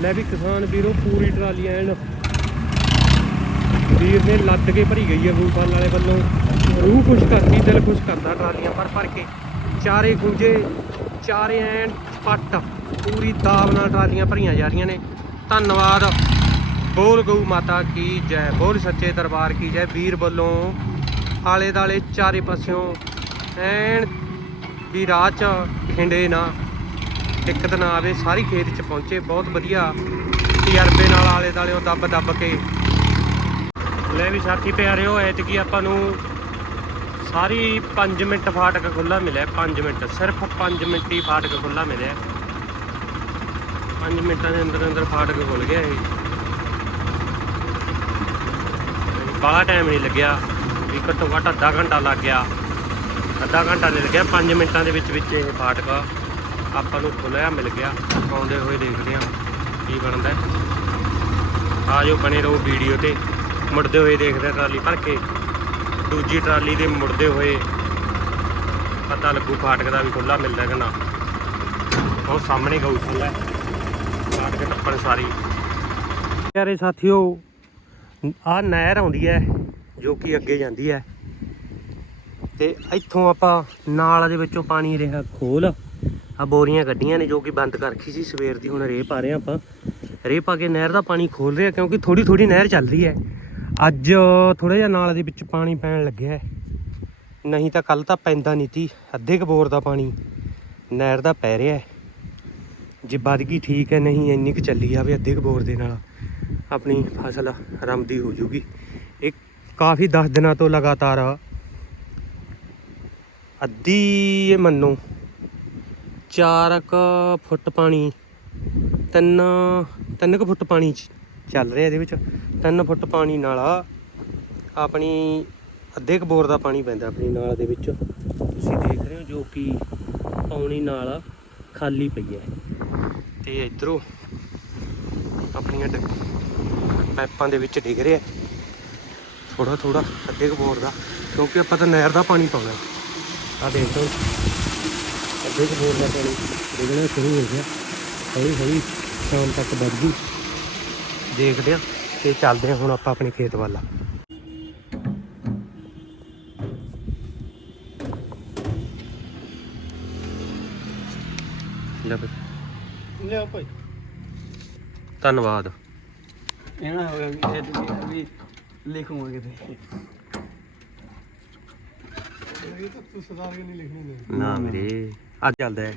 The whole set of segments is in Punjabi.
ਲੈ ਵੀ ਕਿਸਾਨ ਵੀਰੋ ਪੂਰੀ ਟਰਾਲੀ ਐਨ ਵੀਰ ਨੇ ਲੱਦ ਕੇ ਭਰੀ ਗਈ ਹੈ ਗਊਸ਼ਾਲਾ ਵਾਲੇ ਵੱਲੋਂ। ਰੂਹ ਖੁਸ਼ ਕਰਦੀ ਦਿਲ ਖੁਸ਼ ਕਰਦਾ ਟਰਾਲੀਆਂ ਭਰ ਭਰ ਕੇ। ਚਾਰੇ ਖੁੰਝੇ, ਚਾਰੇ ਐਨ ਪੱਟ। ਪੂਰੀ ਦਾਬ ਨਾਲ ਟਰਾਲੀਆਂ ਭਰੀਆਂ ਜਾ ਰਹੀਆਂ ਨੇ। ਧੰਨਵਾਦ। ਬੋਲ ਗਊ ਮਾਤਾ ਕੀ ਜੈ। ਬੋਲ ਸੱਚੇ ਦਰਬਾਰ ਕੀ ਜੈ। ਵੀਰ ਵੱਲੋਂ ਆਲੇ ਦਾਲੇ ਚਾਰੇ ਪਾਸਿਓਂ ਐਨ ਵੀ ਰਾਹ ਚ ਖਿੰਡੇ ਨਾ। ਦਿੱਕਤ ਨਾ ਆਵੇ, ਸਾਰੀ ਖੇਤ ਚ ਪਹੁੰਚੇ, ਬਹੁਤ ਵਧੀਆ ਤਜਰਬੇ ਨਾਲ ਆਲੇ ਦਾਲਿਓਂ ਦੱਬ ਦੱਬ ਕੇ। ਲੈ ਵੀ ਸਾਥੀ ਪਿਆਰਿਓ, ਐਤਕੀ ਆਪਾਂ ਨੂੰ ਸਾਰੀ 5 ਮਿੰਟ ਫਾਟਕ ਖੁੱਲਾ ਮਿਲਿਆ 5 ਮਿੰਟ, ਸਿਰਫ 5 ਮਿੰਟ ਹੀ ਫਾਟਕ ਖੁੱਲਾ ਮਿਲਿਆ। 5 ਮਿੰਟਾਂ ਦੇ ਅੰਦਰ ਅੰਦਰ ਫਾਟਕ ਖੁੱਲ ਗਿਆ ਇਹ। ਬਾਹਲਾ ਟਾਈਮ ਨਹੀਂ ਲੱਗਿਆ ਵੀ ਘੱਟੋ ਘੱਟ ਅੱਧਾ ਘੰਟਾ ਲੱਗ ਗਿਆ। ਅੱਧਾ ਘੰਟਾ ਨਹੀਂ ਲੱਗਿਆ 5 ਮਿੰਟਾਂ ਦੇ ਵਿੱਚ ਵਿੱਚ ਇਹ ਫਾਟਕ। ਆਪਾਂ ਨੂੰ ਖੁੱਲਿਆ ਮਿਲ ਗਿਆ। ਆਉਂਦੇ ਹੋਏ ਦੇਖਦੇ ਹਾਂ ਕੀ ਬਣਦਾ ਆ ਜੋ ਬਣੇ ਰਹੋ ਵੀਡੀਓ ਤੇ। ਮੁੜਦੇ ਹੋਏ ਦੇਖਦੇ ਟਰਾਲੀ ਭਰ ਕੇ। ਦੂਜੀ ਟਰਾਲੀ ਦੇ ਮੁੜਦੇ ਹੋਏ ਪਤਾ ਲੱਗੂ ਫਾਟਕ ਦਾ ਵੀ ਖੁੱਲਾ ਮਿਲਦਾ ਕਿ ਨਾ। ਉਹ ਸਾਹਮਣੇ ਗਊਸ਼ਾਲਾ ਹੈ। ਫਾਟਕ ਟੱਪਣ ਸਾਰੀ। ਪਿਆਰੇ ਸਾਥੀਓ ਆ ਨਹਿਰ ਆਉਂਦੀ ਹੈ, ਜੋ ਕਿ ਅੱਗੇ ਜਾਂਦੀ ਹੈ। ਤੇ ਇੱਥੋਂ ਆਪਾਂ ਨਾਲ ਦੇ ਵਿੱਚੋਂ ਪਾਣੀ ਰਿਹਾ ਖੋਲ। ਆ ਬੋਰੀਆਂ ਕੱਢੀਆਂ ਨੇ ਜੋ ਕਿ ਬੰਦ ਕਰ ਰੱਖੀ ਸੀ, ਸਵੇਰ ਦੀ ਹੁਣ ਰੇਹ ਪਾ ਰਹੇ ਹਾਂ ਆਪਾਂ। ਰੇਹ ਪਾ ਕੇ ਨਹਿਰ ਦਾ ਪਾਣੀ ਖੋਲ ਰਿਹਾ ਕਿਉਂਕਿ ਥੋੜੀ ਥੋੜੀ ਨਹਿਰ ਚੱਲ ਰਹੀ ਹੈ। ਅੱਜ ਥੋੜਾ ਜਿਹਾ ਨਾਲ ਦੇ ਵਿੱਚ ਪਾਣੀ ਪੈਣ ਲੱਗਿਆ ਹੈ। ਨਹੀਂ ਤਾਂ ਕੱਲ ਤਾਂ ਪੈਂਦਾ ਨਹੀਂ ਤੀ ਅੱਧੇ ਕੁ ਬੋਰ ਦਾ ਪਾਣੀ ਨਹਿਰ ਦਾ ਪੈ ਰਿਹਾ ਹੈ। ਜੇ ਵੱਧ ਗਈ ਠੀਕ ਹੈ, ਨਹੀਂ ਇੰਨੀ ਕੁ ਚੱਲੀ ਜਾਵੇ ਅੱਧੇ ਕੁ ਬੋਰ ਦੇ ਨਾਲ, ਆਪਣੀ ਫਸਲ ਰਮਦੀ ਹੋ ਜੂਗੀ ਇਹ ਕਾਫੀ 10 ਦਿਨਾਂ ਤੋਂ ਲਗਾਤਾਰ ਅੱਧੀ ਇਹ ਮੰਨੋ 4 ਕ ਫੁੱਟ ਪਾਣੀ, ਤਿੰਨ ਤਿੰਨ ਕੁ ਫੁੱਟ ਪਾਣੀ ਚੱਲ ਰਿਹਾ ਇਹਦੇ ਵਿੱਚ। 3 ਫੁੱਟ ਪਾਣੀ ਨਾਲ ਆਪਣੀ ਅੱਧੇ ਕੁ ਬੋਰ ਦਾ ਪਾਣੀ ਪੈਂਦਾ ਆਪਣੀ ਨਾਲ ਦੇ ਵਿੱਚ। ਤੁਸੀਂ ਦੇਖ ਰਹੇ ਹੋ ਜੋ ਕਿ ਪੌਣੀ ਨਾਲ ਖਾਲੀ ਪਈ ਹੈ। ਤੇ ਇਧਰੋਂ ਆਪਣੀਆਂ ਡ- ਪਾਈਪਾਂ ਦੇ ਵਿੱਚ ਡਿੱਗ ਰਿਹਾ। ਥੋੜਾ ਥੋੜਾ ਅੱਧੇ ਕੁ ਬੋਰ ਦਾ, ਕਿਉਂਕਿ ਆਪਾਂ ਤਾਂ ਨਹਿਰ ਦਾ ਪਾਣੀ ਪਾਉਣਾ ਆ ਦੇਖੋ ਕੁ ਬੋਰ ਦਾ ਪਾਣੀ ਡਿੱਗਣਾ ਸ਼ੁਰੂ ਹੋ ਗਿਆ। ਹੌਲੀ ਹੌਲੀ ਸ਼ਾਮ ਤੱਕ ਵੱਧ ਜੂ ਦੇਖਦੇ ਆ ਤੇ ਚੱਲਦੇ ਆ ਹੁਣ ਆਪਾਂ ਆਪਣੇ ਖੇਤ ਵੱਲ। ਲੈ ਭਾਈ। ਧੰਨਵਾਦ। ਇਹ ਨਾ ਹੋਵੇ ਵੀ ਇਹ ਵੀ ਲਿਖੂਗਾ ਕਿਤੇ ਇਹ ਤਾਂ ਤੂੰ ਕੇ ਨਹੀਂ ਲਿਖਣੇ। ਨਾ ਵੀਰੇ। ਅੱਜ ਚੱਲਦਾ ਹੈ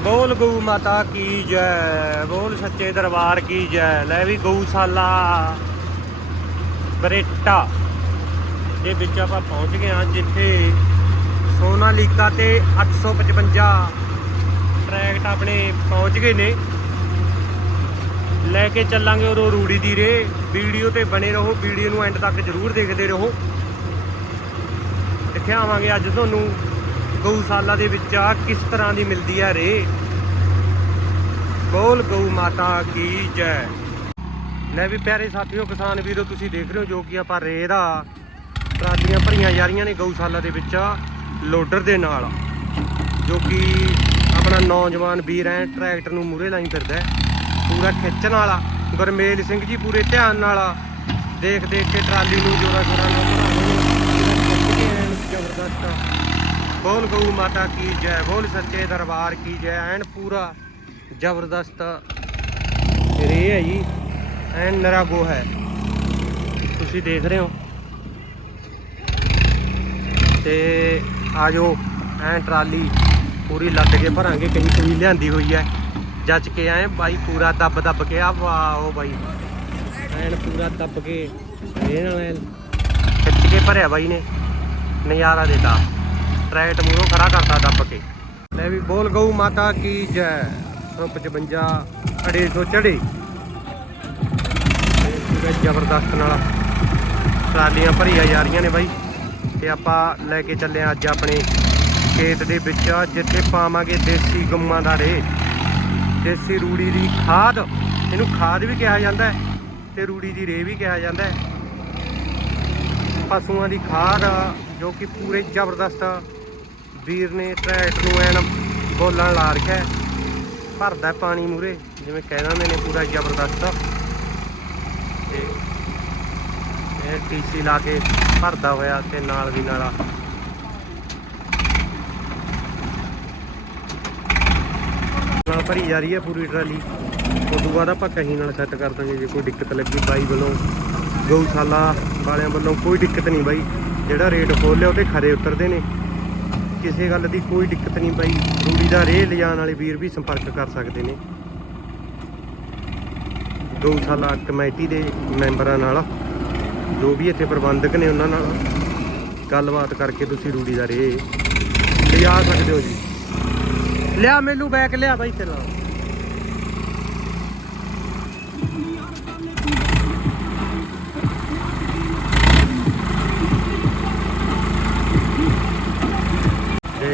ਚਲੋ ਬੋਲ ਗਊ ਮਾਤਾ ਕੀ ਜੈ, ਬੋਲ ਸੱਚੇ ਦਰਬਾਰ ਕੀ ਜੈ, ਲੈ ਵੀ ਗਊਸ਼ਾਲਾ ਬਰੇਟਾ, ਦੇ ਵਿੱਚ ਆਪਾਂ ਪਹੁੰਚ ਗਏ ਹਾਂ ਜਿੱਥੇ ਸੋਨਾਲੀਕਾ ਤੇ 855 ਟਰੈਕਟ ਆਪਣੇ ਪਹੁੰਚ ਗਏ ਨੇ। ਲੈ ਕੇ ਚੱਲਾਂਗੇ ਉਦੋਂ ਰੂੜੀ ਦੀ ਰੇ ਵੀਡੀਓ ਤੇ ਬਣੇ ਰਹੋ, ਵੀਡੀਓ ਨੂੰ ਐਂਡ ਤੱਕ ਜਰੂਰ ਦੇਖਦੇ ਰਹੋ। ਦਿਖਾਵਾਂਗੇ ਅੱਜ ਤੁਹਾਨੂੰ ਗਊਸ਼ਾਲਾ ਦੇ ਵਿੱਚ ਆ ਕਿਸ ਤਰ੍ਹਾਂ ਦੀ ਮਿਲਦੀ ਹੈ ਰੇ। ਬੋਲ ਗਊ ਮਾਤਾ ਕੀ ਜੈ। ਲੈ ਵੀ ਪਿਆਰੇ ਸਾਥੀਓ, ਕਿਸਾਨ ਵੀਰੋ, ਤੁਸੀਂ ਦੇਖ ਰਹੇ ਹੋ ਜੋ ਕਿ ਆਪਾਂ ਰੇ ਦਾ ਟਰਾਲੀਆਂ ਭਰੀਆਂ ਜਾ ਰਹੀਆਂ ਨੇ ਗਊਸ਼ਾਲਾ ਦੇ ਵਿੱਚ ਲੋਡਰ ਦੇ ਨਾਲ, ਜੋ ਕਿ ਆਪਣਾ ਨੌਜਵਾਨ ਵੀਰ ਹੈ ਟਰੈਕਟਰ ਨੂੰ ਮੂਰੇ ਲਾਈ ਫਿਰਦਾ ਪੂਰਾ ਖਿੱਚਣ ਵਾਲਾ, ਗੁਰਮੇਲ ਸਿੰਘ ਜੀ ਪੂਰੇ ਧਿਆਨ ਨਾਲ ਦੇਖ ਦੇਖ ਕੇ ਟਰਾਲੀ ਨੂੰ ਜੋਰਾ ਜੋਰਾ ਨਾਲ ਜ਼ਬਰਦਸਤ। ਬੋਲ ਗਊ ਮਾਤਾ ਕੀ ਜੈ ਬੋਲ ਸੱਚੇ ਦਰਬਾਰ ਕੀ ਜੈ, ਐਨ ਪੂਰਾ ਜ਼ਬਰਦਸਤ ਰੇ ਹੈ ਜੀ, ਐਨ ਨਰਾਗੋ ਹੈ। ਤੁਸੀਂ ਦੇਖ ਰਹੇ ਹੋ। ਤੇ ਆਜੋ, ਐਨ ਟਰਾਲੀ ਪੂਰੀ ਲੱਦ ਕੇ ਭਰਾਂਗੇ ਕਈ ਕੋਈ ਲਿਆਂਦੀ ਹੋਈ ਹੈ। ਜੱਜ ਕੇ ਆਏ, ਬਾਈ ਪੂਰਾ ਦੱਬ ਦੱਬ ਕੇ ਆ ਵਾਓ ਬਾਈ। ਐਨ ਪੂਰਾ ਦੱਬ ਕੇ, ਇਹ ਨਾਲ ਖਿੱਚ ਕੇ ਭਰਿਆ ਬਾਈ ਨੇ, ਨਜ਼ਾਰਾ ਦਿੱਤਾ। ਟਰੈਕਟ ਮੂਹਰੋਂ ਖੜਾ ਕਰਤਾ ਦੱਬ ਕੇ। ਲੈ ਵੀ ਬੋਲ ਗਊ ਮਾਤਾ ਕੀ ਜੈ। 155 ਅੜੇ ਸੋ ਚੜੇ। ਇਹ ਪੂਰਾ ਜ਼ਬਰਦਸਤ ਨਾਲ ਟਰਾਲੀਆਂ ਭਰੀਆਂ ਜਾ ਰਹੀਆਂ ਨੇ ਬਾਈ। ਤੇ ਆਪਾਂ ਲੈ ਕੇ ਚੱਲੇ ਹਾਂ ਅੱਜ ਆਪਣੇ ਖੇਤ ਦੇ ਵਿੱਚ, ਜਿੱਥੇ ਪਾਵਾਂਗੇ ਦੇਸੀ ਗਊਆਂ ਦਾ ਰੇ ਦੇਸੀ ਰੂੜੀ ਦੀ ਖਾਦ, ਇਹਨੂੰ ਖਾਦ ਵੀ ਕਿਹਾ ਜਾਂਦਾ ਹੈ ਤੇ ਰੂੜੀ ਦੀ ਰੇ ਵੀ ਕਿਹਾ ਜਾਂਦਾ ਪਸ਼ੂਆਂ ਦੀ ਖਾਦ, ਜੋ ਕਿ ਪੂਰੇ ਜ਼ਬਰਦਸਤ ਵੀਰ ਨੇ ਟਰੈਕਟਰ ਨੂੰ ਐਨ ਬੋਲਣ ਲਾ ਰੱਖਿਆ ਭਰਦਾ ਪਾਣੀ ਮੂਰੇ, ਜਿਵੇਂ ਕਹਿ ਦਿੰਦੇ ਨੇ ਪੂਰਾ ਜ਼ਬਰਦਸਤ। ਤੇ ਇਹ ਟੀਸੀ ਲਾ ਕੇ ਭਰਦਾ ਹੋਇਆ ਤੇ ਨਾਲ ਦੀ ਨਾਲ ਨਾਲ ਭਰੀ ਜਾ ਰਹੀ ਹੈ ਪੂਰੀ ਟਰਾਲੀ। ਉਦੋਂ ਬਾਅਦ ਆਪਾਂ ਕਹੀ ਨਾਲ ਸੈੱਟ ਕਰ ਦਾਂਗੇ, ਜੇ ਕੋਈ ਦਿੱਕਤ ਲੱਗੀ ਬਾਈ ਵੱਲੋਂ। ਗਊਸ਼ਾਲਾ ਵਾਲਿਆਂ ਵੱਲੋਂ ਕੋਈ ਦਿੱਕਤ ਨਹੀਂ ਬਾਈ। ਜਿਹੜਾ ਰੇਟ ਖੋਲਿਆ ਉਹਦੇ ਖਰੇ ਉਤਰਦੇ ਨੇ। ਕਿਸੇ ਗੱਲ ਦੀ ਕੋਈ ਦਿੱਕਤ ਨਹੀਂ ਬਾਈ ਰੂੜੀ ਦਾ ਰੇਹ ਲਿਜਾਣ ਵਾਲੇ ਵੀਰ ਵੀ ਸੰਪਰਕ ਕਰ ਸਕਦੇ ਨੇ। ਗਊਸ਼ਾਲਾ ਕਮੇਟੀ ਦੇ ਮੈਂਬਰਾਂ ਨਾਲ, ਜੋ ਵੀ ਇੱਥੇ ਪ੍ਰਬੰਧਕ ਨੇ ਉਹਨਾਂ ਨਾਲ ਗੱਲਬਾਤ ਕਰਕੇ ਤੁਸੀਂ ਰੂੜੀ ਦਾ ਰੇਹ ਲਿਜਾ ਸਕਦੇ ਹੋ ਜੀ। ਲਿਆ, ਮੈਨੂੰ ਬੈਕ ਲਿਆ ਬਾਈ ਤੇ ਲਾ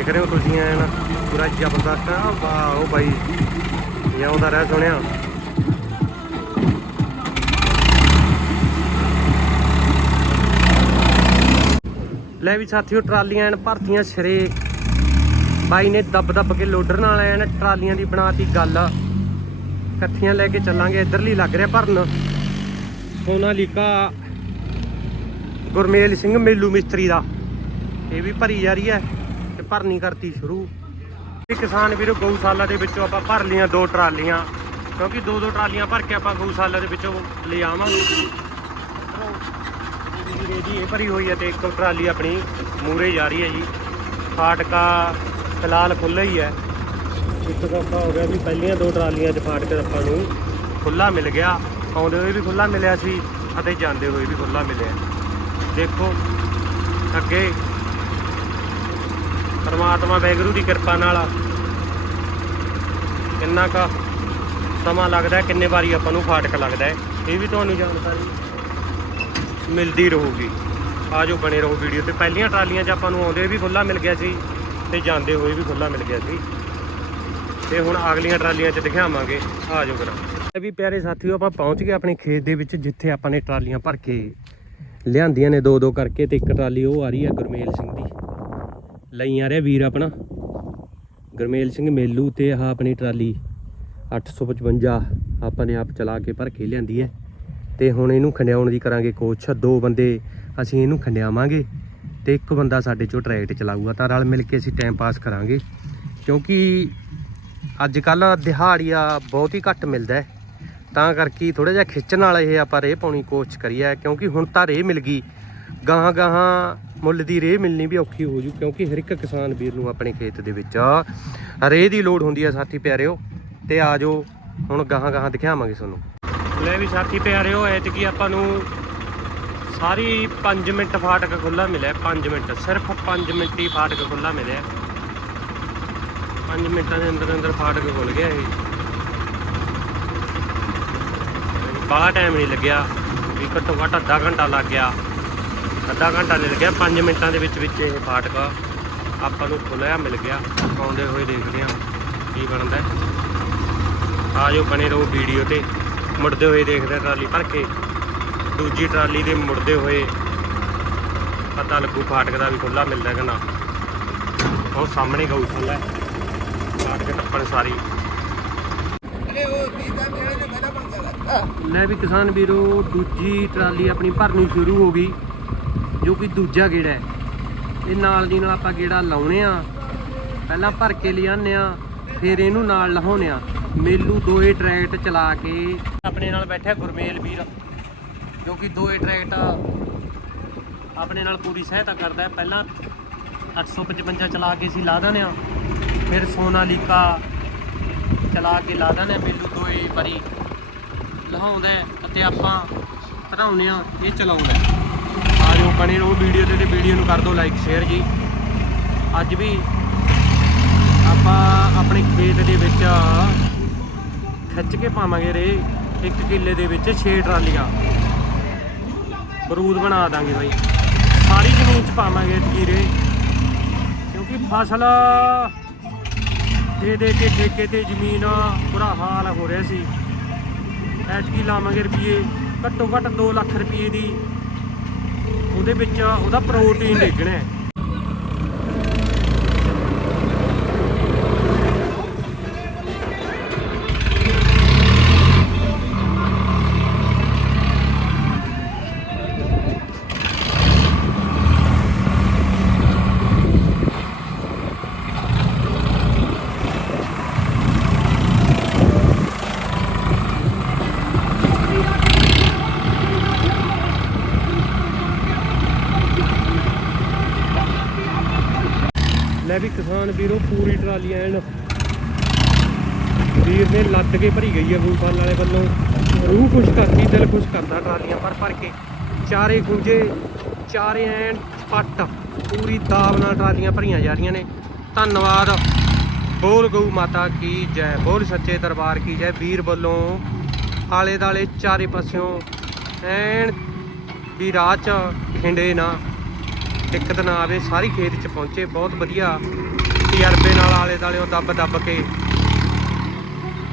ਦੇਖ ਰਹੇ ਹੋ ਤੁਸੀਂ ਐਨ। ਪੂਰਾ ਜ਼ਬਰਦਸਤ ਆ ਵਾਹ, ਉਹ ਬਾਈ। ਜਿਉਂਦਾ ਰਹਿ ਸੁਣਿਆ। ਲੈ ਵੀ ਸਾਥੀਓ, ਟਰਾਲੀਆਂ ਐਨ ਭਰਤੀਆਂ ਸਿਰੇ। ਬਾਈ ਨੇ ਦੱਬ ਦੱਬ ਕੇ ਲੋਡਰ ਨਾਲ ਐਨ ਟਰਾਲੀਆਂ ਦੀ ਬਣਾਤੀ ਗੱਲ। ਇਕੱਠੀਆਂ ਲੈ ਕੇ ਚੱਲਾਂਗੇ। ਇਧਰਲੀ ਲੱਗ ਰਿਹਾ ਭਰਨ। ਸੋਨਾਲੀਕਾ ਗੁਰਮੇਲ ਸਿੰਘ, ਮੇਲੂ ਮਿਸਤਰੀ ਦਾ। ਇਹ ਵੀ ਭਰੀ ਜਾ ਰਹੀ ਹੈ। ਭਰਨੀ ਕਰਤੀ ਸ਼ੁਰੂ। ਇਹ ਕਿਸਾਨ ਵੀਰੋ, ਗਊਸ਼ਾਲਾ ਦੇ ਵਿੱਚੋਂ ਆਪਾਂ ਭਰ ਲੀਆਂ ਦੋ ਟਰਾਲੀਆਂ। ਕਿਉਂਕਿ ਦੋ ਦੋ ਟਰਾਲੀਆਂ ਭਰ ਕੇ ਆਪਾਂ ਗਊਸ਼ਾਲਾ ਦੇ ਵਿੱਚੋਂ ਲੈ ਆਵਾਂਗੇ। ਵੀਰੇ ਜੀ, ਇਹ ਭਰੀ ਹੋਈ ਹੈ ਤੇ ਇੱਕ ਟਰਾਲੀ ਆਪਣੀ ਮੂਰੇ ਜਾ ਰਹੀ ਹੈ ਜੀ। ਫਾਟਕਾ ਫਿਲਹਾਲ ਖੁੱਲ੍ਹਾ ਹੀ ਹੈ। ਇੱਕ ਦਫਾ ਹੋ ਗਿਆ ਵੀ ਪਹਿਲੀਆਂ ਦੋ ਟਰਾਲੀਆਂ 'ਚ ਫਾਟਕ ਆਪਾਂ ਨੂੰ ਖੁੱਲਾ ਮਿਲ ਗਿਆ। ਆਉਂਦੇ ਹੋਏ ਵੀ ਖੁੱਲਾ ਮਿਲਿਆ ਸੀ ਅਤੇ ਜਾਂਦੇ ਹੋਏ ਵੀ ਖੁੱਲਾ ਮਿਲਿਆ। ਦੇਖੋ, ਅੱਗੇ ਪਰਮਾਤਮਾ ਵੈਗਰੂ ਦੀ ਕਿਰਪਾ ਨਾਲ ਕਿੰਨਾ ਕੁ ਸਮਾਂ ਲੱਗਦਾ, ਕਿੰਨੇ ਵਾਰੀ ਆਪਾਂ ਨੂੰ ਫਾਟਕ ਲੱਗਦਾ ਹੈ, ਇਹ ਵੀ ਤੁਹਾਨੂੰ ਜਾਣਕਾਰੀ ਮਿਲਦੀ ਰਹੂਗੀ। ਆਜੋ ਬਣੇ ਰਹੋ ਵੀਡੀਓ ਤੇ। ਪਹਿਲੀਆਂ ਟਰਾਲੀਆਂ 'ਚ ਆਪਾਂ ਨੂੰ ਆਉਂਦੇ ਵੀ ਖੁੱਲਾ ਮਿਲ ਗਿਆ ਸੀ ਤੇ ਜਾਂਦੇ ਹੋਏ ਵੀ ਖੁੱਲਾ ਮਿਲ ਗਿਆ ਸੀ। ਤੇ ਹੁਣ ਅਗਲੀਆਂ ਟਰਾਲੀਆਂ 'ਚ ਦਿਖਾਵਾਂਗੇ। ਆਜੋ ਕਰਾਂ ਇਹ ਵੀ ਪਿਆਰੇ ਸਾਥੀਓ, ਆਪਾਂ ਪਹੁੰਚ ਗਏ ਆਪਣੇ ਖੇਤ ਦੇ ਵਿੱਚ, ਜਿੱਥੇ ਆਪਾਂ ਨੇ ਟਰਾਲੀਆਂ ਭਰ ਕੇ ਲਿਆਂਦੀਆਂ ਨੇ ਦੋ ਦੋ ਕਰਕੇ ਤੇ ਇੱਕ ਟਰਾਲੀ ਉਹ ਆ ਰਹੀ ਹੈ ਗੁਰਮੇਲ ਸਿੰਘ ਦੀ। ਲਈ ਆ ਰਿਹਾ ਵੀਰ ਆਪਣਾ। ਗੁਰਮੇਲ ਸਿੰਘ ਮੇਲੂ ਤੇ ਆਹ ਆਪਣੀ ਟਰਾਲੀ 855 ਆਪਾਂ ਨੇ ਆਪ ਚਲਾ ਕੇ ਭਰ ਕੇ ਲਿਆਂਦੀ ਹੈ। ਤੇ ਹੁਣ ਇਹਨੂੰ ਖੰਡਿਆਉਣ ਦੀ ਕਰਾਂਗੇ ਕੋਸ਼ਿਸ਼। ਦੋ ਬੰਦੇ ਅਸੀਂ ਇਹਨੂੰ ਖੰਡਿਆਵਾਂਗੇ ਤੇ ਇੱਕ ਬੰਦਾ ਸਾਡੇ ਚੋਂ ਟਰੈਕਟ ਚਲਾਊਗਾ ਤਾਂ ਰਲ ਮਿਲ ਕੇ ਅਸੀਂ ਟਾਈਮ ਪਾਸ ਕਰਾਂਗੇ। ਕਿਉਂਕਿ ਅੱਜ ਕੱਲ ਦਿਹਾੜੀਆ ਬਹੁਤ ਹੀ ਘੱਟ ਮਿਲਦਾ ਹੈ। ਤਾਂ ਕਰਕੇ ਥੋੜਾ ਜਿਹਾ ਖਿੱਚਣ ਵਾਲਾ ਇਹ ਆਪਾਂ ਰੇਹ ਪਾਉਣੀ ਕੋਸ਼ਿਸ਼ ਕਰੀਏ ਕਿਉਂਕਿ ਹੁਣ ਤਾਂ ਰੇਹ ਮਿਲ ਗਈ। ਗਾਹਾਂ ਗਾਹਾਂ ਮੁੱਲ ਦੀ ਰੇਹ ਮਿਲਣੀ ਵੀ ਔਖੀ ਹੋ ਜੂ, ਕਿਉਂਕਿ ਹਰ ਇੱਕ ਕਿਸਾਨ ਵੀਰ ਨੂੰ ਆਪਣੇ ਖੇਤ ਦੇ ਵਿੱਚ ਰੇਹ ਦੀ ਲੋੜ ਹੁੰਦੀ ਹੈ ਸਾਥੀ ਪਿਆਰਿਓ, ਤੇ ਆਜੋ ਹੁਣ ਗਾਹਾਂ ਗਾਹਾਂ ਦਿਖਾਵਾਂਗੇ ਤੁਹਾਨੂੰ। ਲੈ ਵੀ ਸਾਥੀ ਪਿਆਰਿਓ, ਐਤਕੀ ਆਪਾਂ ਨੂੰ ਸਾਰੀ 5 ਮਿੰਟ ਫਾਟਕ ਖੁੱਲਾ ਮਿਲਿਆ 5 ਮਿੰਟ, ਸਿਰਫ 5 ਮਿੰਟ ਹੀ ਫਾਟਕ ਖੁੱਲਾ ਮਿਲਿਆ। 5 ਮਿੰਟਾਂ ਦੇ ਅੰਦਰ ਅੰਦਰ ਫਾਟਕ ਖੁੱਲ ਗਿਆ ਇਹ। ਬਾਹਲਾ ਟਾਈਮ ਨਹੀਂ ਲੱਗਿਆ, ਵੀ ਘੱਟੋ ਘੱਟ ਅੱਧਾ ਘੰਟਾ ਲੱਗ ਗਿਆ। ਅੱਧਾ ਘੰਟਾ ਨਹੀਂ ਲੱਗਿਆ 5 ਮਿੰਟਾਂ ਦੇ ਵਿੱਚ ਵਿੱਚ ਇਹ ਫਾਟਕ ਆਪਾਂ ਨੂੰ ਖੁੱਲਿਆ ਮਿਲ ਗਿਆ। ਆਉਂਦੇ ਹੋਏ ਦੇਖਦੇ ਹਾਂ ਕੀ ਬਣਦਾ ਆ ਆਜੋ ਬਣੇ ਰਹੋ ਵੀਡੀਓ ਤੇ। ਮੁੜਦੇ ਹੋਏ ਦੇਖਦੇ ਟਰਾਲੀ ਭਰ ਕੇ। ਦੂਜੀ ਟਰਾਲੀ ਦੇ ਮੁੜਦੇ ਹੋਏ ਪਤਾ ਲੱਗੂ ਫਾਟਕ ਦਾ ਵੀ ਖੁੱਲਾ ਮਿਲਦਾ ਕਿ ਨਾ। ਉਹ ਸਾਹਮਣੇ ਗਊਸ਼ਾਲਾ ਹੈ। ਫਾਟਕ ਟੱਪਣ ਸਾਰੀ। ਲੈ ਵੀ ਕਿਸਾਨ ਵੀਰੋ, ਦੂਜੀ ਟਰਾਲੀ ਆਪਣੀ ਭਰਨੀ ਸ਼ੁਰੂ ਹੋ ਗਈ। ਜੋ ਕਿ ਦੂਜਾ ਗੇੜਾ ਹੈ। ਇਹ ਨਾਲ ਦੀ ਨਾਲ ਆਪਾਂ ਗੇੜਾ ਲਾਉਣੇ ਆ। ਪਹਿਲਾਂ ਭਰ ਕੇ ਲਿਆਉਂਦੇ ਆ, ਫਿਰ ਇਹਨੂੰ ਨਾਲ ਲਹਾਉਣੇ ਆ। ਮੇਲੂ ਦੋਏ ਟਰੈਕਟ ਚਲਾ ਕੇ ਆਪਣੇ ਨਾਲ ਬੈਠਿਆ ਗੁਰਮੇਲ ਵੀਰ, ਜੋ ਕਿ ਦੋਏ ਟਰੈਕਟ ਆਪਣੇ ਨਾਲ ਪੂਰੀ ਸਹਾਇਤਾ ਕਰਦਾ ਹੈ। ਪਹਿਲਾਂ 855 ਚਲਾ ਕੇ ਅਸੀਂ ਲਾ ਦਿੰਦੇ ਆ, ਫਿਰ ਸੋਨਾਲੀਕਾ ਚਲਾ ਕੇ ਲਾ ਦਿੰਦੇ ਆ, ਮੇਲੂ ਦੋਏ ਵਾਰੀ ਲਹਾਉਂਦਾ ਅਤੇ ਆਪਾਂ ਧਰਾਉਂਦੇ ਆ, ਇਹ ਚਲਾਉਂਦਾ ਬਣੇ ਰਹੋ ਵੀਡੀਓ ਤੇ ਤੇ ਵੀਡੀਓ ਨੂੰ ਕਰ ਦਿਓ ਲਾਈਕ ਸ਼ੇਅਰ ਜੀ। ਅੱਜ ਵੀ ਆਪਾਂ ਆਪਣੇ ਖੇਤ ਦੇ ਵਿੱਚ ਖਿੱਚ ਕੇ ਪਾਵਾਂਗੇ ਰੇ, ਇੱਕ ਕਿੱਲੇ ਦੇ ਵਿੱਚ 6 ਟਰਾਲੀਆਂ। ਬਰੂਦ ਬਣਾ ਦਾਂਗੇ ਬਾਈ। ਸਾਰੀ ਜ਼ਮੀਨ 'ਚ ਪਾਵਾਂਗੇ ਇਤਕੀ ਰੇ। ਕਿਉਂਕਿ ਫਸਲ ਦੇ ਦੇ ਕੇ ਠੇਕੇ ਤੇ ਜ਼ਮੀਨ ਬੁਰਾ ਹਾਲ ਹੋ ਰਿਹਾ ਸੀ। ਐਤਕੀ ਲਾਵਾਂਗੇ ਰੁਪਏ ਘੱਟੋ ਘੱਟ 2 ਲੱਖ ਰੁਪਏ ਦੀ ਉਹਦੇ ਵਿੱਚ ਉਹਦਾ ਪ੍ਰੋਟੀਨ ਡਿੱਗਣਾ ਲੈ ਵੀ ਕਿਸਾਨ ਵੀਰੋ ਪੂਰੀ ਟਰਾਲੀ ਐਨ ਵੀਰ ਨੇ ਲੱਦ ਕੇ ਭਰੀ ਗਈ ਆ ਗੂਫਲ ਵਾਲੇ ਵੱਲੋਂ। ਰੂਹ ਖੁਸ਼ ਕਰਦੀ ਦਿਲ ਖੁਸ਼ ਕਰਦਾ ਟਰਾਲੀਆਂ ਭਰ ਭਰ ਕੇ। ਚਾਰੇ ਗੁੰਜੇ ਚਾਰੇ ਐਨ ਪੱਟ ਪੂਰੀ ਦਾਬ ਨਾਲ ਟਰਾਲੀਆਂ ਭਰੀਆਂ ਜਾ ਰਹੀਆਂ ਨੇ। ਧੰਨਵਾਦ। ਬੋਲ ਗਊ ਮਾਤਾ ਕੀ ਜੈ। ਬੋਲ ਸੱਚੇ ਦਰਬਾਰ ਕੀ ਜੈ। ਵੀਰ ਵੱਲੋਂ ਆਲੇ ਦਾਲੇ ਚਾਰੇ ਪਾਸਿਓਂ ਐਨ ਵੀ ਰਾਹ ਚ ਖਿੰਡੇ ਨਾ। ਦਿੱਕਤ ਨਾ ਆਵੇ, ਸਾਰੀ ਖੇਤ ਚ ਪਹੁੰਚੇ, ਬਹੁਤ ਵਧੀਆ ਤਜਰਬੇ ਨਾਲ ਆਲੇ ਦਾਲਿਓ ਦੱਬ ਦੱਬ ਕੇ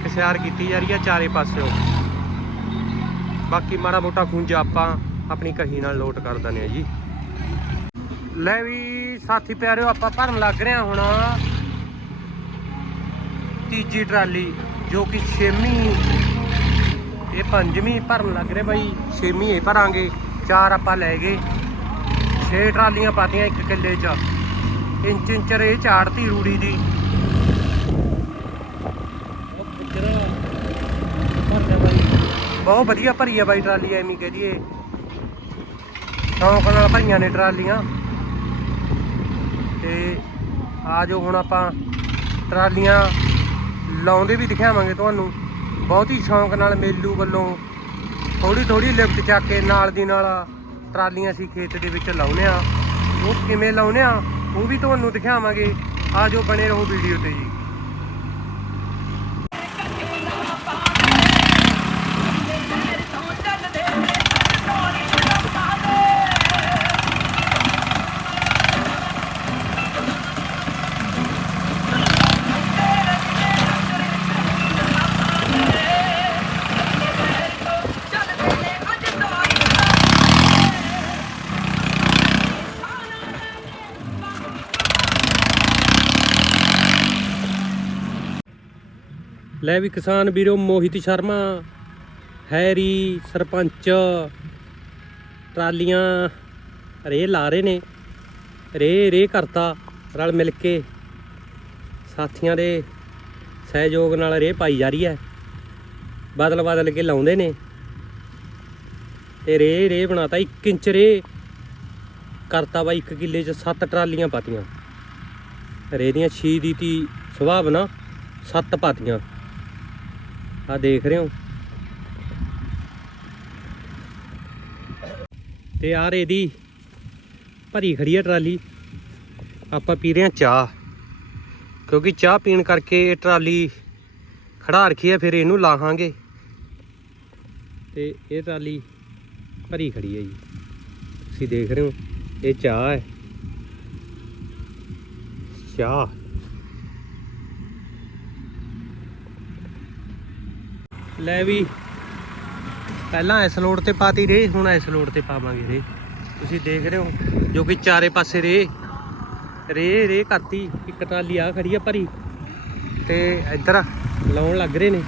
ਕਿਸਾਰ ਕੀਤੀ ਜਾ ਰਹੀ ਹੈ ਚਾਰੇ ਪਾਸਿਓ। ਬਾਕੀ ਮਾੜਾ ਮੋਟਾ ਖੁੰਝਾ ਆਪਾਂ ਆਪਣੀ ਕਹੀ ਨਾਲ ਲੋਟ ਕਰ ਦਿੰਦੇ ਆ ਜੀ। ਲੈ ਵੀ ਸਾਥੀ ਪਿਆਰਿਓ, ਆਪਾਂ ਭਰਨ ਲੱਗ ਰਹੇ ਹਾਂ ਹੁਣ ਤੀਜੀ ਟਰਾਲੀ, ਜੋ ਕਿ ਛੇਵੀਂ, ਇਹ ਪੰਜਵੀਂ ਭਰਨ ਲੱਗ ਰਹੇ ਬਾਈ, ਛੇਵੀਂ ਇਹ ਭਰਾਂਗੇ, ਚਾਰ ਆਪਾਂ ਲੈ ਗਏ। 6 ਟਰਾਲੀਆਂ ਪਾਤੀਆਂ ਇੱਕ ਕਿੱਲੇ 'ਚ। ਇੰਚ ਇੰਚ ਰੇ ਝਾੜਤੀ ਰੂੜੀ ਦੀ। ਬਹੁਤ ਵਧੀਆ। ਭਰੀ ਆ ਬਾਈ ਟਰਾਲੀ, ਐਵੇਂ ਕਹਿ ਦਈਏ। ਸ਼ੌਂਕ ਨਾਲ ਭਰੀਆਂ ਨੇ ਟਰਾਲੀਆਂ। ਤੇ ਆ ਜੋ ਹੁਣ ਆਪਾਂ ਟਰਾਲੀਆਂ ਲਾਉਂਦੇ ਵੀ ਦਿਖਾਵਾਂਗੇ ਤੁਹਾਨੂੰ। ਬਹੁਤ ਹੀ ਸ਼ੌਂਕ ਨਾਲ ਮੇਲੂ ਵੱਲੋਂ ਥੋੜੀ ਥੋੜੀ ਲਿਫਟ ਚੱਕ ਕੇ ਨਾਲ ਦੀ ਨਾਲ ਟਰਾਲੀਆਂ ਅਸੀਂ ਖੇਤ ਦੇ ਵਿੱਚ ਲਾਉਨੇ ਆ ਉਹ ਕਿਵੇਂ ਲਾਉਨੇ ਆ ਉਹ ਵੀ ਤੁਹਾਨੂੰ ਦਿਖਾਵਾਂਗੇ। ਆ ਜੋ ਬਣੇ ਰਹੋ ਵੀਡੀਓ ਤੇ ਜੀ। ਲੈ ਵੀ ਕਿਸਾਨ ਵੀਰੋ ਮੋਹਿਤ ਸ਼ਰਮਾ, ਹੈਰੀ ਸਰਪੰਚ, ਟਰਾਲੀਆਂ ਰੇ ਲਾ ਰਹੇ ਨੇ, ਰੇ ਰੇ ਕਰਤਾ ਰਲ ਮਿਲ ਕੇ। ਸਾਥੀਆਂ ਦੇ ਸਹਿਯੋਗ ਨਾਲ ਰੇ ਪਾਈ ਜਾ ਰਹੀ ਹੈ। ਬਦਲ ਬਦਲ ਕੇ ਲਾਉਂਦੇ ਨੇ। ਤੇ ਰੇ ਰੇ ਬਣਾਤਾ 1 ਇੰਚ ਰੇ। ਕਰਤਾ ਬਾਈ 1 ਕਿੱਲੇ ਚ 7 ਟਰਾਲੀਆਂ ਪਾਤੀਆਂ। ਰੇ ਦੀਆਂ 6 ਦੀ ਤੀ ਸੁਭਾਵਨਾ 7 ਪਾਤੀਆਂ। ਆ ਦੇਖ ਰਹੇ ਹੋ। ਤੇ ਯਾਰ ਇਹਦੀ ਭਰੀ ਖੜੀ ਆ ਟਰਾਲੀ। ਆਪਾਂ ਪੀ ਰਹੇ ਹਾਂ ਚਾਹ। ਕਿਉਂਕਿ ਚਾਹ ਪੀਣ ਕਰਕੇ ਇਹ ਟਰਾਲੀ ਖੜਾ ਰੱਖੀ ਹੈ ਫਿਰ ਇਹਨੂੰ ਲਾਹਾਂਗੇ। ਤੇ ਇਹ ਟਰਾਲੀ ਭਰੀ ਖੜੀ ਹੈ ਜੀ। ਤੁਸੀਂ ਦੇਖ ਰਹੇ ਹੋ, ਇਹ ਚਾਹ ਹੈ। ਚਾਹ। ਲੈ ਵੀ। ਪਹਿਲਾਂ ਇਸ ਲੋਡ ਤੇ ਪਾਤੀ ਰੇ ਹੁਣ ਇਸ ਲੋਡ ਤੇ ਪਾਵਾਂਗੇ ਰੇ ਤੁਸੀਂ ਦੇਖ ਰਹੇ ਹੋ, ਜੋ ਕਿ ਚਾਰੇ ਪਾਸੇ ਰੇ। ਰੇ ਰੇ ਕਰਤੀ, ਇੱਕ ਟਰਾਲੀ ਆ ਖੜੀ ਆ ਭਰੀ। ਤੇ ਇੱਧਰ ਲਾਉਣ ਲੱਗ ਰਹੇ ਨੇ।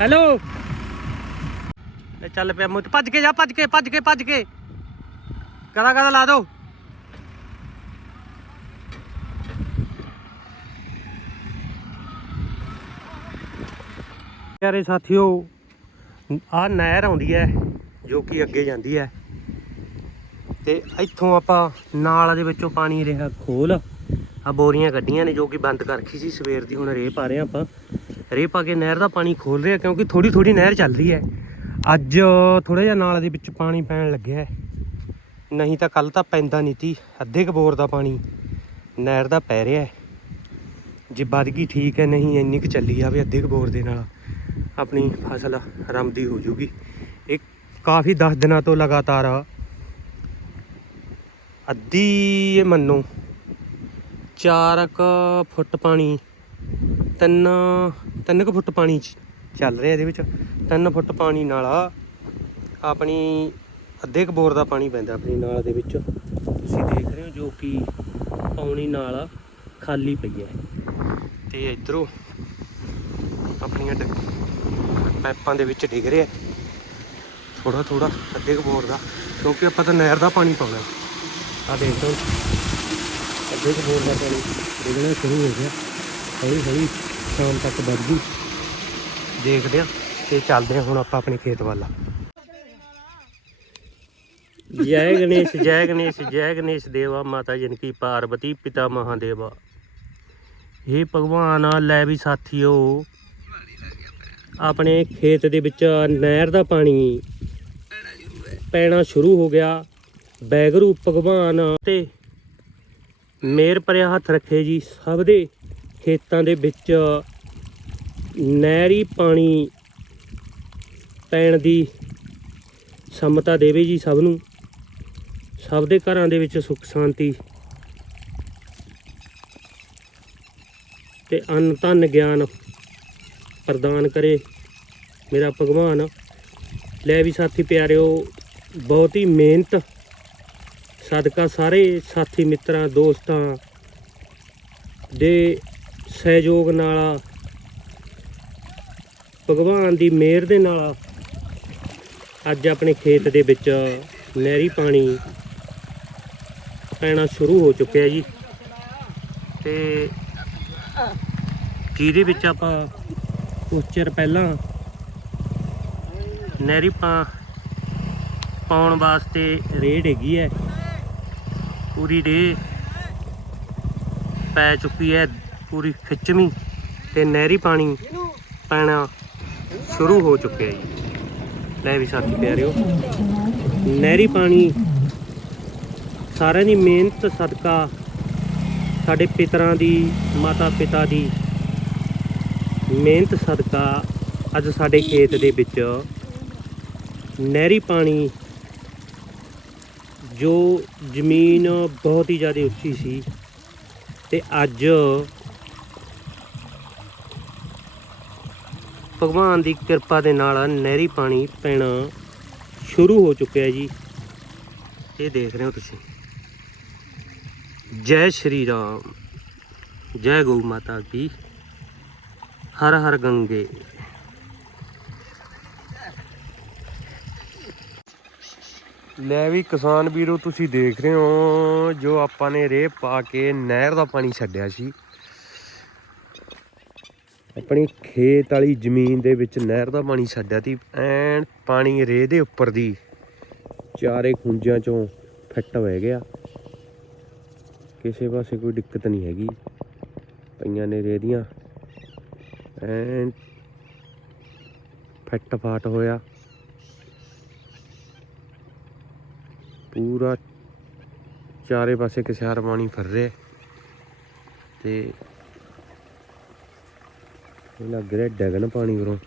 ਹੈਲੋ। ਚੱਲ ਪਿਆ ਮੁੱਤ ਭੱਜ ਕੇ ਜਾ, ਭੱਜ ਕੇ ਭੱਜ ਕੇ ਭੱਜ ਕੇ। ਕਦਾ ਕਦਾ ਲਾ ਦੋ। ਪਿਆਰੇ ਸਾਥੀਓ ਆ ਨਹਿਰ ਆਉਂਦੀ ਹੈ, ਜੋ ਕਿ ਅੱਗੇ ਜਾਂਦੀ ਹੈ। ਤੇ ਇੱਥੋਂ ਆਪਾਂ ਨਾਲ ਦੇ ਵਿੱਚੋਂ ਪਾਣੀ ਰਿਹਾ ਖੋਲ ਆ ਬੋਰੀਆਂ ਕੱਢੀਆਂ ਨੇ, ਜੋ ਕਿ ਬੰਦ ਕਰ ਰੱਖੀ ਸੀ। ਸਵੇਰ ਦੀ ਹੁਣ ਰੇਹ ਪਾ ਰਹੇ ਹਾਂ ਆਪਾਂ। ਰੇਹ ਪਾ ਕੇ ਨਹਿਰ ਦਾ ਪਾਣੀ ਖੋਲ ਰਹੇ ਆ ਕਿਉਂਕਿ ਥੋੜੀ ਥੋੜੀ ਨਹਿਰ ਚੱਲ ਰਹੀ ਹੈ। ਅੱਜ ਥੋੜਾ ਜਿਹਾ ਨਾਲ ਦੇ ਵਿੱਚ ਪਾਣੀ ਪੈਣ ਲੱਗਿਆ ਹੈ। ਨਹੀਂ ਤਾਂ ਕੱਲ ਤਾਂ ਪੈਂਦਾ ਨਹੀਂ ਤੀ ਅੱਧੇ ਕੁ ਦਾ ਪਾਣੀ ਨਹਿਰ ਦਾ ਪੈ ਰਿਹਾ ਜੇ ਵੱਧ ਗਈ ਠੀਕ ਹੈ, ਨਹੀਂ ਇੰਨੀ ਕੁ ਚੱਲੀ ਜਾਵੇ ਅੱਧੇ ਕਬੋਰ ਦੇ ਨਾਲ। ਆਪਣੀ ਫਸਲ ਰਮਦੀ ਹੋ ਜੂਗੀ। ਇਹ ਕਾਫੀ 10 ਦਿਨਾਂ ਤੋਂ ਲਗਾਤਾਰ ਅੱਧੀ ਇਹ ਮੰਨੋ 4 ਕ ਫੁੱਟ ਪਾਣੀ, ਤਿੰਨ ਤਿੰਨ ਕੁ ਫੁੱਟ ਪਾਣੀ ਚੱਲ ਰਿਹਾ ਇਹਦੇ ਵਿੱਚ। 3 ਫੁੱਟ ਪਾਣੀ ਨਾਲ ਆਪਣੀ ਅੱਧੇ ਕੁ ਬੋਰ ਦਾ ਪਾਣੀ ਪੈਂਦਾ ਆਪਣੀ ਨਾਲ ਦੇ ਵਿੱਚ। ਤੁਸੀਂ ਦੇਖ ਰਹੇ ਹੋ ਜੋ ਕਿ ਪੌਣੀ ਨਾਲ ਖਾਲੀ ਪਈ ਹੈ। ਤੇ ਇਧਰੋਂ ਆਪਣੀਆਂ ਡ- ਪਾਈਪਾਂ ਦੇ ਵਿੱਚ ਡਿੱਗ ਰਿਹਾ। ਥੋੜਾ ਥੋੜਾ ਅੱਧੇ ਕੁ ਦਾ, ਕਿਉਂਕਿ ਆਪਾਂ ਤਾਂ ਨਹਿਰ ਦਾ ਪਾਣੀ ਪਾਉਣਾ ਆ ਦੇਖ ਅੱਧੇ ਕੁ ਦਾ ਪਾਣੀ ਡਿੱਗਣਾ ਸ਼ੁਰੂ ਹੋ ਗਿਆ। ਹੌਲੀ ਹੌਲੀ ਸ਼ਾਮ ਤੱਕ ਵੱਧ ਗਈ। ਦੇਖਦੇ ਆ ਤੇ ਚੱਲਦੇ ਆ ਹੁਣ ਆਪਾਂ ਆਪਣੇ ਖੇਤ ਵੱਲ। ਜੈ ਗਣੇਸ਼ ਜੈ ਗਣੇਸ਼ ਜੈ ਗਣੇਸ਼ ਦੇਵਾ, ਮਾਤਾ ਜਨਕੀ ਪਾਰਵਤੀ ਪਿਤਾ ਮਹਾਦੇਵਾ। ਇਹ ਭਗਵਾਨ, ਲੈ ਵੀ ਸਾਥੀਓ। ਆਪਣੇ ਖੇਤ ਦੇ ਵਿੱਚ ਨਹਿਰ ਦਾ ਪਾਣੀ ਪੈਣਾ ਸ਼ੁਰੂ ਹੋ ਗਿਆ। ਬੈਗਰੂ ਭਗਵਾਨ ਤੇ ਮੇਰ ਭਰਿਆ ਹੱਥ ਰੱਖੇ ਜੀ। ਸਭ ਦੇ ਖੇਤਾਂ ਦੇ ਵਿੱਚ ਨਹਿਰੀ ਪਾਣੀ ਪੈਣ ਦੀ ਸਮਤਾ ਦੇਵੇ ਜੀ ਸਭ ਨੂੰ। ਸਭ ਦੇ ਘਰਾਂ ਦੇ ਵਿੱਚ ਸੁੱਖ ਸ਼ਾਂਤੀ ਤੇ ਅੰਨ ਧਨ ਗਿਆਨ ਪ੍ਰਦਾਨ ਕਰੇ। ਮੇਰਾ ਭਗਵਾਨ, ਲੈ ਵੀ ਸਾਥੀ ਪਿਆਰਿਓ, ਬਹੁਤ ਹੀ ਮਿਹਨਤ, ਸਦਕਾ ਸਾਰੇ ਸਾਥੀ ਮਿੱਤਰਾਂ, ਦੋਸਤਾਂ ਦੇ ਸਹਿਯੋਗ ਨਾਲ ਭਗਵਾਨ ਦੀ ਮਿਹਰ ਦੇ ਨਾਲ ਅੱਜ ਆਪਣੇ ਖੇਤ ਦੇ ਵਿੱਚ ਨਹਿਰੀ ਪਾਣੀ ਪੈਣਾ ਸ਼ੁਰੂ ਹੋ ਚੁੱਕਿਆ ਜੀ। ਤੇ ਜਿਹਦੇ ਵਿੱਚ ਆਪਾਂ ਕੁਛ ਚਿਰ ਪਹਿਲਾਂ। ਨਹਿਰੀ ਪਾ ਪਾਉਣ ਵਾਸਤੇ ਰੇਡ ਹੈਗੀ ਹੈ ਪੂਰੀ ਰੇ ਪੈ ਚੁੱਕੀ ਹੈ ਪੂਰੀ ਖਿੱਚਵੀਂ ਤੇ ਨਹਿਰੀ ਪਾਣੀ ਪੈਣਾ ਸ਼ੁਰੂ ਹੋ ਚੁੱਕਿਆ ਜੀ। ਲੈ ਵੀ ਸਾਥੀ ਪਿਆਰਿਓ, ਨਹਿਰੀ ਪਾਣੀ ਸਾਰਿਆਂ ਦੀ ਮਿਹਨਤ, ਸਦਕਾ ਸਾਡੇ ਪਿਤਰਾਂ ਦੀ ਮਾਤਾ ਪਿਤਾ ਦੀ ਮਿਹਨਤ ਸਦਕਾ ਅੱਜ ਸਾਡੇ ਖੇਤ ਦੇ ਵਿੱਚ ਨਹਿਰੀ ਪਾਣੀ ਜੋ ਜ਼ਮੀਨ ਬਹੁਤ ਹੀ ਜ਼ਿਆਦਾ ਉੱਚੀ ਸੀ ਤੇ ਅੱਜ ਭਗਵਾਨ ਦੀ ਕਿਰਪਾ ਦੇ ਨਾਲ ਨਹਿਰੀ ਪਾਣੀ ਪੈਣਾ ਸ਼ੁਰੂ ਹੋ ਚੁੱਕਿਆ ਜੀ। ਇਹ ਦੇਖ ਰਹੇ ਹੋ ਤੁਸੀਂ। ਜੈ ਸ਼੍ਰੀ ਰਾਮ, ਜੈ ਗਊ ਮਾਤਾ ਕੀ। ਹਰ ਹਰ ਗੰਗੇ। ਲੈ ਵੀ ਕਿਸਾਨ ਵੀਰੋ, ਤੁਸੀਂ ਦੇਖ ਰਹੇ ਹੋ ਜੋ ਆਪਾਂ ਨੇ ਰੇਹ ਪਾ ਕੇ ਨਹਿਰ ਦਾ ਪਾਣੀ ਛੱਡਿਆ ਸੀ। ਆਪਣੀ ਖੇਤ ਵਾਲੀ ਜ਼ਮੀਨ ਦੇ ਵਿੱਚ ਨਹਿਰ ਦਾ ਪਾਣੀ ਛੱਡਿਆ ਤੀ ਐਨ ਪਾਣੀ ਰੇਹ ਦੇ ਉੱਪਰ ਦੀ ਚਾਰੇ ਖੁੰਝਾਂ ਚੋਂ ਫਿੱਟ ਹੋ ਗਿਆ। ਕਿਸੇ ਪਾਸੇ ਕੋਈ ਦਿੱਕਤ ਨਹੀਂ ਹੈਗੀ। ਪਈਆਂ ਨੇ ਰੇਹ ਦੀਆਂ। ਐਨ ਫਿੱਟ ਫਾਟ ਹੋਇਆ। ਪੂਰਾ ਚਾਰੇ ਪਾਸੇ ਕਿਸਾਰ ਪਾਣੀ ਫਿਰ ਰਿਹਾ। ਤੇ ਇਹ ਲੱਗ ਰਿਹਾ ਡਗਨ ਪਾਣੀ ਉਰੋਂ